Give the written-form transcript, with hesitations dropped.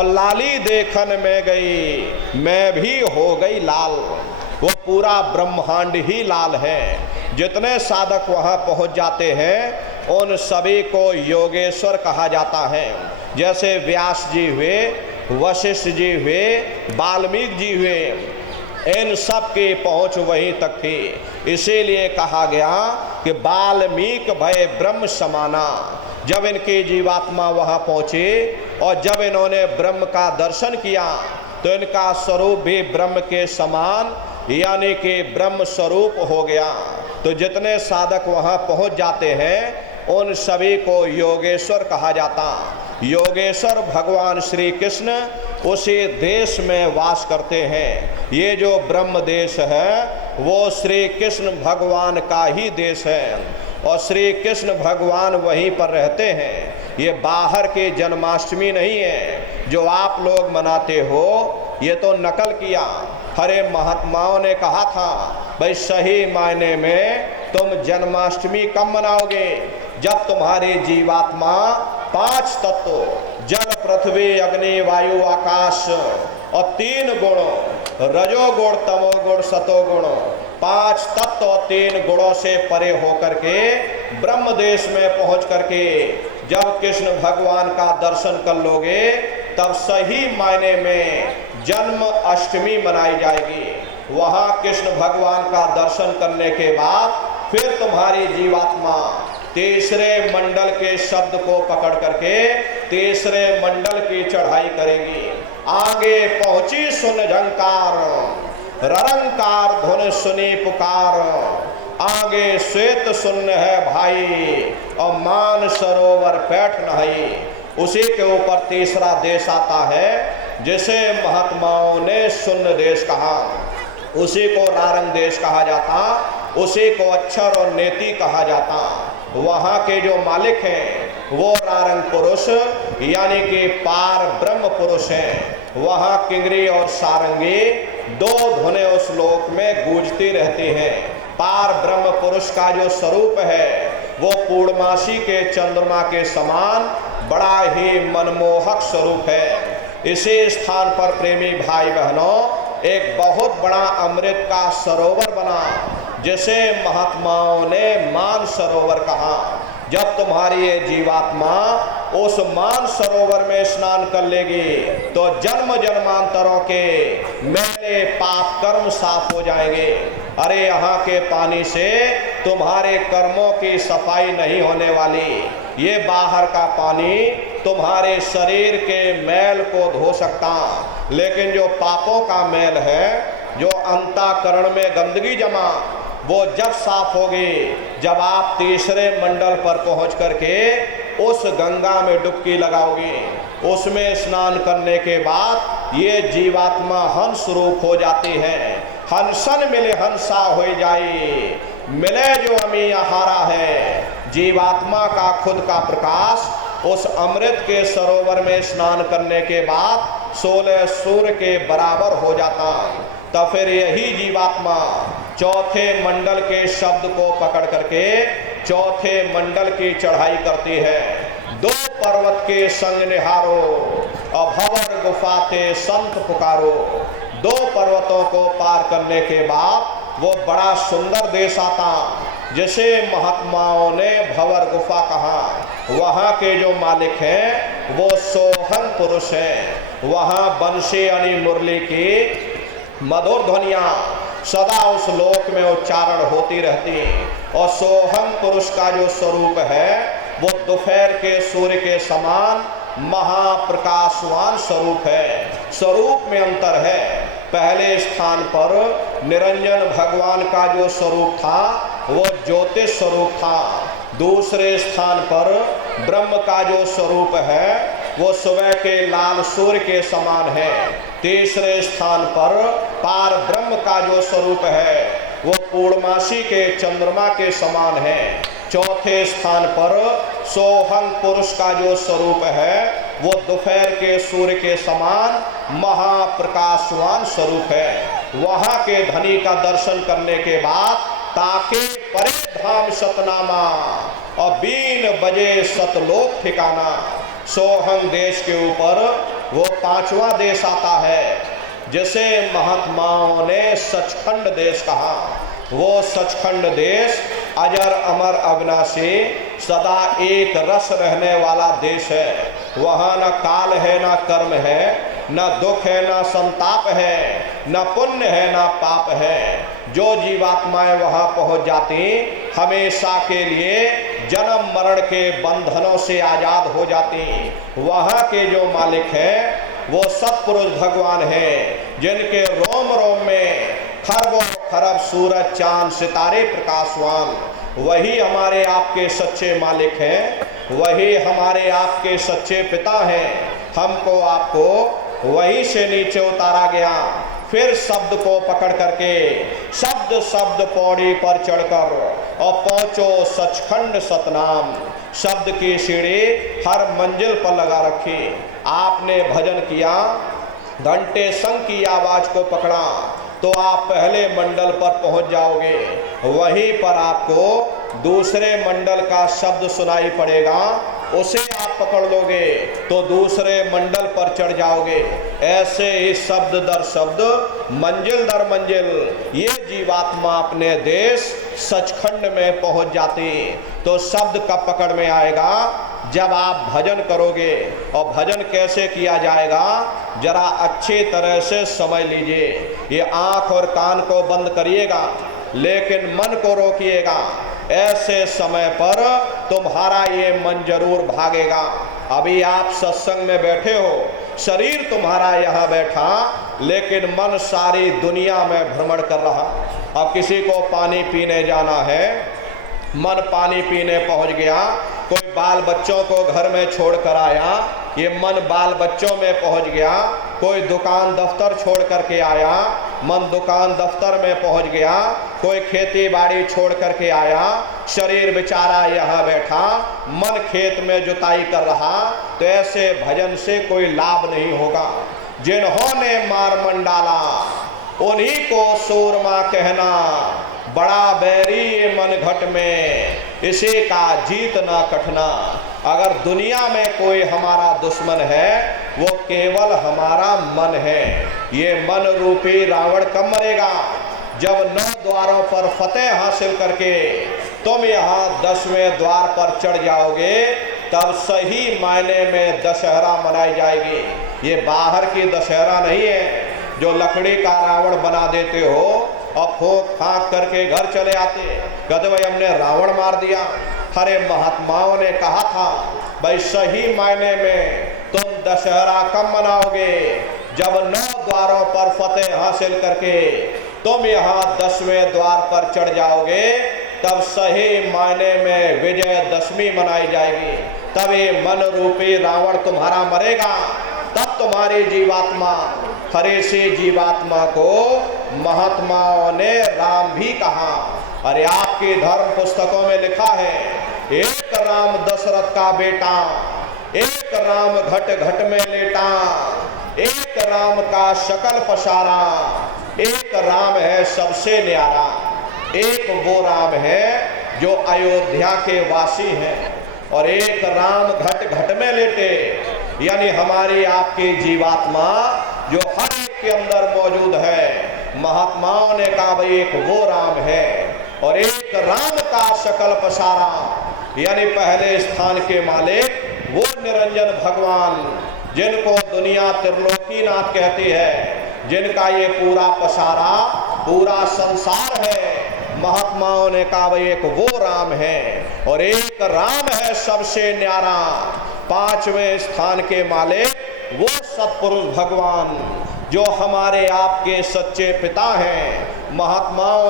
और लाली देखन में गई मैं भी हो गई लाल। वो पूरा ब्रह्मांड ही लाल है। जितने साधक वहाँ पहुँच जाते हैं उन सभी को योगेश्वर कहा जाता है। जैसे व्यास जी हुए, वशिष्ठ जी हुए, वाल्मीकि जी हुए, इन सब की पहुँच वहीं तक थी। इसीलिए कहा गया कि वाल्मीकि भय ब्रह्म समाना। जब इनकी जीवात्मा वहाँ पहुँची और जब इन्होंने ब्रह्म का दर्शन किया तो इनका स्वरूप भी ब्रह्म के समान यानी कि ब्रह्म स्वरूप हो गया। तो जितने साधक वहाँ पहुँच जाते हैं उन सभी को योगेश्वर कहा जाता। योगेश्वर भगवान श्री कृष्ण उसी देश में वास करते हैं। ये जो ब्रह्म देश है वो श्री कृष्ण भगवान का ही देश है और श्री कृष्ण भगवान वहीं पर रहते हैं। ये बाहर की जन्माष्टमी नहीं है जो आप लोग मनाते हो, ये तो नकल किया। हरे महात्माओं ने कहा था भाई सही मायने में तुम जन्माष्टमी कब मनाओगे? जब तुम्हारी जीवात्मा 5 तत्व जल पृथ्वी अग्नि वायु आकाश और 3 गुण रजोगुण तमोगुण सतोगुण 5 तत्व और 3 गुणों से परे होकर के ब्रह्म देश में पहुंच करके जब कृष्ण भगवान का दर्शन कर लोगे तब सही मायने में जन्म अष्टमी मनाई जाएगी। वहाँ कृष्ण भगवान का दर्शन करने के बाद फिर तुम्हारी जीवात्मा तीसरे मंडल के शब्द को पकड़ करके तीसरे मंडल की चढ़ाई करेगी। आगे पहुंची सुन झंकार ररंकार धुन सुनी पुकार। आगे श्वेत शून्य है भाई और मान सरोवर पैठ नहाई। उसी के ऊपर तीसरा देश आता है जिसे महात्माओं ने शून्य देश कहा। उसी को रारंग देश कहा जाता, उसी को अक्षर और नेति कहा जाता। वहाँ के जो मालिक हैं वो रारंग पुरुष यानी कि पार ब्रह्म पुरुष हैं। वहाँ किंगरी और सारंगी 2 धुनें उस लोक में गूंजती रहती हैं। पार ब्रह्म पुरुष का जो स्वरूप है वो पूर्णमासी के चंद्रमा के समान बड़ा ही मनमोहक स्वरूप है। इसी स्थान पर प्रेमी भाई बहनों एक बहुत बड़ा अमृत का सरोवर बना जिसे महात्माओं ने मान सरोवर कहा। जब तुम्हारी ये जीवात्मा उस मान सरोवर में स्नान कर लेगी तो जन्म जन्मांतरों के मैले पाप कर्म साफ हो जाएंगे। अरे यहाँ के पानी से तुम्हारे कर्मों की सफाई नहीं होने वाली। ये बाहर का पानी तुम्हारे शरीर के मैल को धो सकता, लेकिन जो पापों का मैल है, जो अंतःकरण में गंदगी जमा, वो जब साफ होगी जब आप तीसरे मंडल पर पहुंच करके उस गंगा में डुबकी लगाओगे। उसमें स्नान करने के बाद ये जीवात्मा हंस रूप हो जाती है। हंसन मिले हंसा हो जाए, मिले जो अमी आहारा है। जीवात्मा का खुद का प्रकाश उस अमृत के सरोवर में स्नान करने के बाद 16 सूर्य के बराबर हो जाता। तब फिर यही जीवात्मा चौथे मंडल के शब्द को पकड़ करके चौथे मंडल की चढ़ाई करती है। 2 पर्वत के संग निहारो और भंवर गुफाते संत पुकारो। 2 पर्वतों को पार करने के बाद वो बड़ा सुंदर देश आता जिसे महात्माओं ने भंवर गुफा कहा। वहाँ के जो मालिक हैं वो सोहंग पुरुष हैं। वहाँ बंशी यानी मुरली की मधुर ध्वनियाँ सदा उस लोक में उच्चारण होती रहती और सोहंग पुरुष का जो स्वरूप है वो दोपहर के सूर्य के समान महाप्रकाशवान स्वरूप है। स्वरूप में अंतर है। पहले स्थान पर निरंजन भगवान का जो स्वरूप था वो ज्योतिष स्वरूप था। दूसरे स्थान पर ब्रह्म का जो स्वरूप है वो सुबह के लाल सूर्य के समान है। तीसरे स्थान पर पार ब्रह्म का जो स्वरूप है वो पूर्णमासी के चंद्रमा के समान है। चौथे स्थान पर सोहंग पुरुष का जो स्वरूप है वो दोपहर के सूर्य के समान महाप्रकाशवान स्वरूप है। वहाँ के धनी का दर्शन करने के बाद ताके परे धाम सतनामा और बीन बजे सतलोक ठिकाना। सोहंग देश के ऊपर वो पांचवा देश आता है, जिसे महात्माओं ने सचखंड देश कहा। वो सचखंड देश अजर अमर अविनाशी सदा एक रस रहने वाला देश है। वहाँ न काल है, न कर्म है, न दुख है, न संताप है, न पुण्य है, न पाप है। जो जीवात्माएं वहाँ पहुँच जाती हमेशा के लिए जन्म मरण के बंधनों से आज़ाद हो जाती। वहाँ के जो मालिक हैं वो सत्पुरुष भगवान हैं, जिनके रोम रोम में खरबों खरब सूरज चांद सितारे प्रकाशवान। वही हमारे आपके सच्चे मालिक हैं, वही हमारे आपके सच्चे पिता हैं। हमको आपको वहीं से नीचे उतारा गया, फिर शब्द को पकड़ करके शब्द शब्द पौड़ी पर चढ़कर और पहुँचो सचखंड सतनाम। शब्द की सीढ़ी हर मंजिल पर लगा रखी। आपने भजन किया, घंटे शंख की आवाज़ को पकड़ा तो आप पहले मंडल पर पहुंच जाओगे। वहीं पर आपको दूसरे मंडल का शब्द सुनाई पड़ेगा, उसे आप पकड़ लोगे तो दूसरे मंडल पर चढ़ जाओगे। ऐसे ही शब्द दर शब्द, मंजिल दर मंजिल ये जीवात्मा अपने देश सचखंड में पहुंच जाती। तो शब्द कब पकड़ में आएगा? जब आप भजन करोगे। और भजन कैसे किया जाएगा जरा अच्छी तरह से समझ लीजिए। ये आँख और कान को बंद करिएगा, लेकिन मन को रोकिएगा। ऐसे समय पर तुम्हारा ये मन जरूर भागेगा। अभी आप सत्संग में बैठे हो, शरीर तुम्हारा यहाँ बैठा, लेकिन मन सारी दुनिया में भ्रमण कर रहा। अब किसी को पानी पीने जाना है, मन पानी पीने पहुंच गया। कोई बाल बच्चों को घर में छोड़ कर आया, ये मन बाल बच्चों में पहुंच गया। कोई दुकान दफ्तर छोड़ करके आया, मन दुकान दफ्तर में पहुंच गया। कोई खेती बाड़ी छोड़ करके आया, शरीर बेचारा यहाँ बैठा, मन खेत में जुताई कर रहा। तो ऐसे भजन से कोई लाभ नहीं होगा। जिन्होंने मार मन डाला उन्हीं को सूरमा कहना, बड़ा बैरी ये मन घट में, इसे का जीतना कठना। अगर दुनिया में कोई हमारा दुश्मन है वो केवल हमारा मन है। ये मन रूपी रावण कब मरेगा? जब 9 द्वारों पर फतेह हासिल करके तुम यहाँ 10वें द्वार पर चढ़ जाओगे, तब सही मायने में दशहरा मनाई जाएगी। ये बाहर की दशहरा नहीं है जो लकड़ी का रावण बना देते हो और फूंक फांक करके घर चले आते, कहते भाई हमने रावण मार दिया। अरे महात्माओं ने कहा था भाई सही मायने में तुम दशहरा कब मनाओगे? जब 9 द्वारों पर फतेह हासिल करके तुम यहाँ 10वें द्वार पर चढ़ जाओगे, तब सही मायने में विजयदशमी मनाई जाएगी। तब ये मन रूपी रावण तुम्हारा मरेगा। तब तुम्हारी जीवात्मा, हरे से जीवात्मा को महात्माओं ने राम भी कहा। अरे आपके धर्म पुस्तकों में लिखा है, एक राम दशरथ का बेटा, एक राम घट घट में लेटा, एक राम का शकल पसारा, एक राम है सबसे न्यारा। एक वो राम है जो अयोध्या के वासी हैं, और एक राम घट घट में लेटे, यानी हमारी आपकी जीवात्मा जो हर एक के अंदर मौजूद है। महात्माओं ने कहा भाई एक वो राम है, और एक राम का शकल पसारा, यानी पहले स्थान के मालिक वो निरंजन भगवान, जिनको दुनिया त्रिलोकीनाथ कहती है, जिनका ये पूरा पसारा पूरा संसार है। महात्माओं ने कहा भाई एक वो राम है, और एक राम है सबसे न्यारा। 5वें स्थान के मालिक वो सत्पुरुष भगवान जो हमारे आपके सच्चे पिता हैं। महात्माओं